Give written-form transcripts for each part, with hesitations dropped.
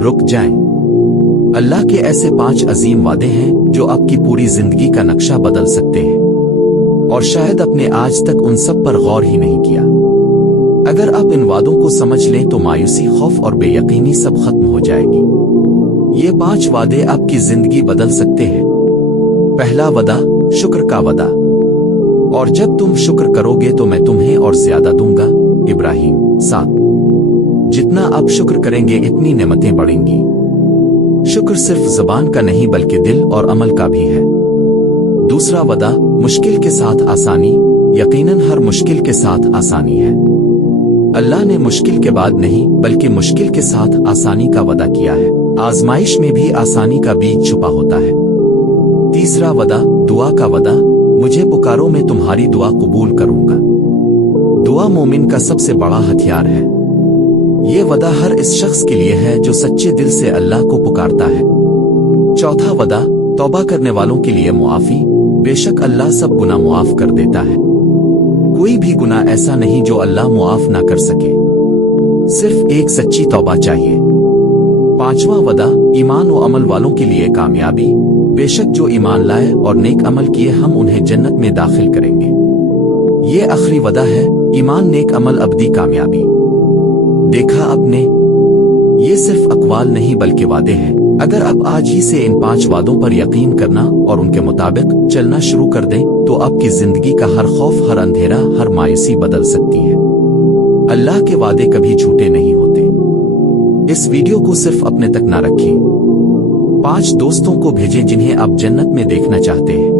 رک جائیں۔ اللہ کے ایسے 5 عظیم وعدے ہیں جو آپ کی پوری زندگی کا نقشہ بدل سکتے ہیں، اور شاید آپ نے آج تک ان سب پر غور ہی نہیں کیا۔ اگر آپ ان وعدوں کو سمجھ لیں تو مایوسی، خوف اور بے یقینی سب ختم ہو جائے گی۔ یہ 5 وعدے آپ کی زندگی بدل سکتے ہیں۔ پہلا وعدہ، شکر کا وعدہ۔ اور جب تم شکر کرو گے تو میں تمہیں اور زیادہ دوں گا۔ ابراہیم 7۔ جتنا آپ شکر کریں گے اتنی نعمتیں بڑھیں گی۔ شکر صرف زبان کا نہیں بلکہ دل اور عمل کا بھی ہے۔ دوسرا وعدہ، مشکل کے ساتھ آسانی۔ یقیناً ہر مشکل کے ساتھ آسانی ہے۔ اللہ نے مشکل کے بعد نہیں بلکہ مشکل کے ساتھ آسانی کا وعدہ کیا ہے۔ آزمائش میں بھی آسانی کا بیج چھپا ہوتا ہے۔ تیسرا وعدہ، دعا کا وعدہ۔ مجھے پکارو، میں تمہاری دعا قبول کروں گا۔ دعا مومن کا سب سے بڑا ہتھیار ہے۔ یہ وعدہ ہر اس شخص کے لیے ہے جو سچے دل سے اللہ کو پکارتا ہے۔ چوتھا وعدہ، توبہ کرنے والوں کے لیے معافی۔ بے شک اللہ سب گناہ معاف کر دیتا ہے۔ کوئی بھی گناہ ایسا نہیں جو اللہ معاف نہ کر سکے۔ صرف ایک سچی توبہ چاہیے۔ پانچواں وعدہ، ایمان و عمل والوں کے لیے کامیابی۔ بے شک جو ایمان لائے اور نیک عمل کیے ہم انہیں جنت میں داخل کریں گے۔ یہ آخری وعدہ ہے، ایمان، نیک عمل، ابدی کامیابی۔ دیکھا آپ نے، یہ صرف اقوال نہیں بلکہ وعدے ہیں۔ اگر آپ آج ہی سے ان 5 وعدوں پر یقین کرنا اور ان کے مطابق چلنا شروع کر دیں تو آپ کی زندگی کا ہر خوف، ہر اندھیرا، ہر مایوسی بدل سکتی ہے۔ اللہ کے وعدے کبھی جھوٹے نہیں ہوتے۔ اس ویڈیو کو صرف اپنے تک نہ رکھیں، 5 دوستوں کو بھیجیں جنہیں آپ جنت میں دیکھنا چاہتے ہیں،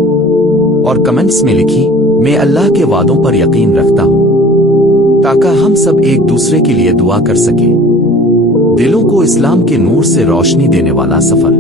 اور کمنٹس میں لکھیں، میں اللہ کے وعدوں پر یقین رکھتا ہوں، تاکہ ہم سب ایک دوسرے کے لیے دعا کر سکیں۔ دلوں کو اسلام کے نور سے روشنی دینے والا سفر۔